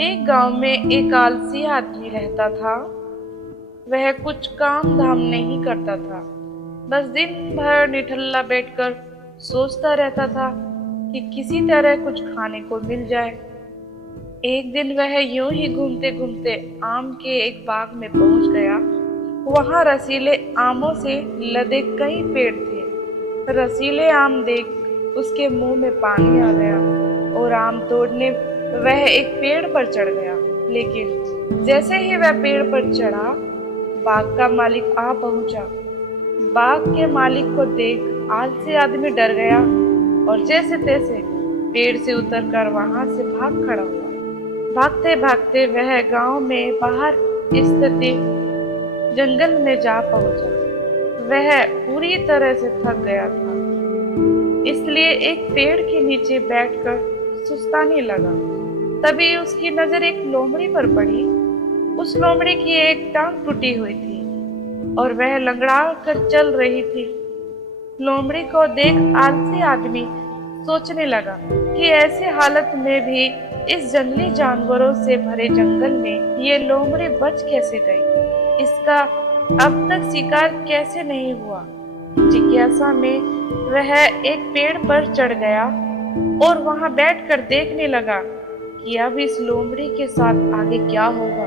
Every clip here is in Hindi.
एक गांव में एक आलसी आदमी रहता था। वह कुछ काम धाम नहीं करता था, बस दिन भर निठल्ला बैठकर सोचता रहता था कि किसी तरह कुछ खाने को मिल जाए। एक दिन वह यूं ही घूमते घूमते आम के एक बाग में पहुंच गया। वहां रसीले आमों से लदे कई पेड़ थे। रसीले आम देख उसके मुंह में पानी आ गया और आम तोड़ने वह एक पेड़ पर चढ़ गया। लेकिन जैसे ही वह पेड़ पर चढ़ा, बाग का मालिक आ पहुंचा। बाग के मालिक को देख आलसी आदमी डर गया और जैसे तैसे पेड़ से उतरकर वहां से भाग खड़ा हुआ। भागते भागते वह गांव में बाहर स्थित जंगल में जा पहुंचा। वह पूरी तरह से थक गया था, इसलिए एक पेड़ के नीचे बैठकर सुस्ताने लगा। तभी उसकी नजर एक लोमड़ी पर पड़ी। उस लोमड़ी की एक टांग टूटी हुई थी और वह लंगड़ा कर चल रही थी। लोमड़ी को देख आलसी आदमी सोचने लगा कि ऐसी हालत में भी इस जंगली जानवरों से भरे जंगल में ये लोमड़ी बच कैसे गई, इसका अब तक शिकार कैसे नहीं हुआ। जिज्ञासा में वह एक पेड़ पर चढ़ गया और वहां बैठकर देखने लगा कि अब इस लोमड़ी के साथ आगे क्या होगा।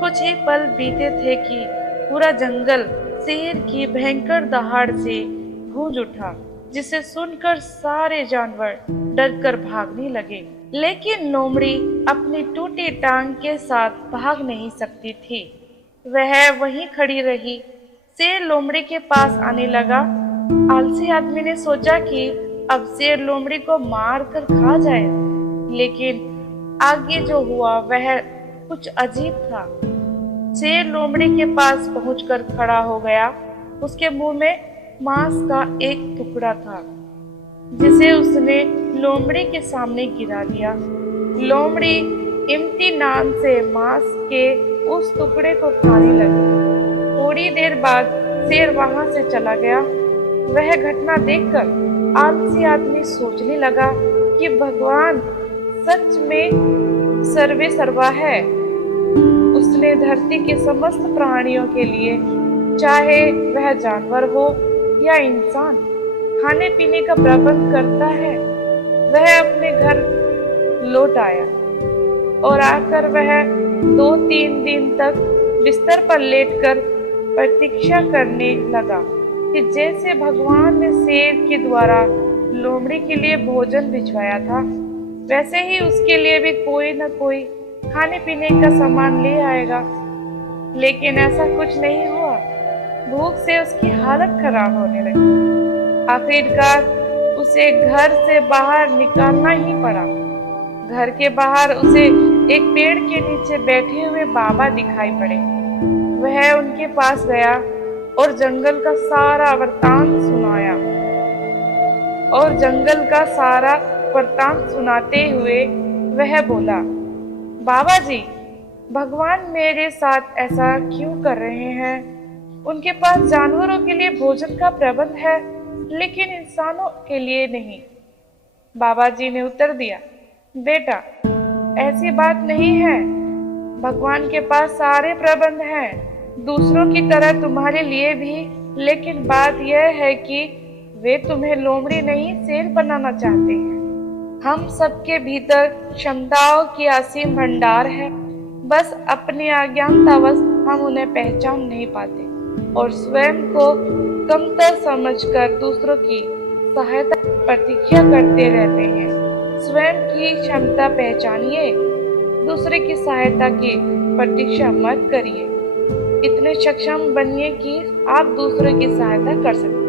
कुछ ही पल बीते थे कि पूरा जंगल शेर की भयंकर दहाड़ से गूंज उठा, जिसे सुनकर सारे जानवर डरकर भागने लगे। लेकिन लोमड़ी अपनी टूटी टांग के साथ भाग नहीं सकती थी। वह वहीं खड़ी रही। शेर लोमड़ी के पास आने लगा। आलसी आदमी ने सोचा कि अब शेर लोमड़ी को मार कर खा जाएगा, लेकिन आगे जो हुआ वह कुछ अजीब था। शेर लोमड़ी के पास पहुंचकर खड़ा हो गया। उसके मुंह में मांस का एक टुकड़ा था, जिसे उसने लोमड़ी के सामने गिरा दिया। लोमड़ी इम्तिनान से मांस के उस टुकड़े को खाने लगी। थोड़ी देर बाद शेर वहां से चला गया। वह घटना देखकर आलसी आदमी सोचने लगा कि भगवान सच में सर्वे सर्वा है। उसने धरती के समस्त प्राणियों के लिए, चाहे वह जानवर हो या इंसान, खाने पीने का प्रबंध करता है। वह अपने घर लौट आया और आकर वह 2-3 दिन तक बिस्तर पर लेटकर प्रतीक्षा करने लगा कि जैसे भगवान ने शेर के द्वारा लोमड़ी के लिए भोजन भिजवाया था, वैसे ही उसके लिए भी कोई न कोई खाने पीने का सामान ले आएगा। लेकिन ऐसा कुछ नहीं हुआ। भूख से उसकी हालत खराब होने लगी। आखिरकार उसे घर से बाहर निकालना ही पड़ा। घर के बाहर उसे एक पेड़ के नीचे बैठे हुए बाबा दिखाई पड़े। वह उनके पास गया और जंगल का सारा वृतांत सुनाते हुए वह बोला, बाबा जी, भगवान मेरे साथ ऐसा क्यों कर रहे हैं? उनके पास जानवरों के लिए भोजन का प्रबंध है, लेकिन इंसानों के लिए नहीं। बाबा जी ने उत्तर दिया, बेटा, ऐसी बात नहीं है। भगवान के पास सारे प्रबंध हैं, दूसरों की तरह तुम्हारे लिए भी। लेकिन बात यह है कि वे तुम्हें लोमड़ी नहीं, शेर बनाना चाहते हैं। हम सबके भीतर क्षमताओं की असीम भंडार है, बस अपनी अज्ञानतावश हम उन्हें पहचान नहीं पाते और स्वयं को कमतर समझकर दूसरों की सहायता प्रतीक्षा करते रहते हैं। स्वयं की क्षमता पहचानिए, दूसरे की सहायता की प्रतीक्षा मत करिए। इतने सक्षम बनिए कि आप दूसरों की सहायता कर सकें।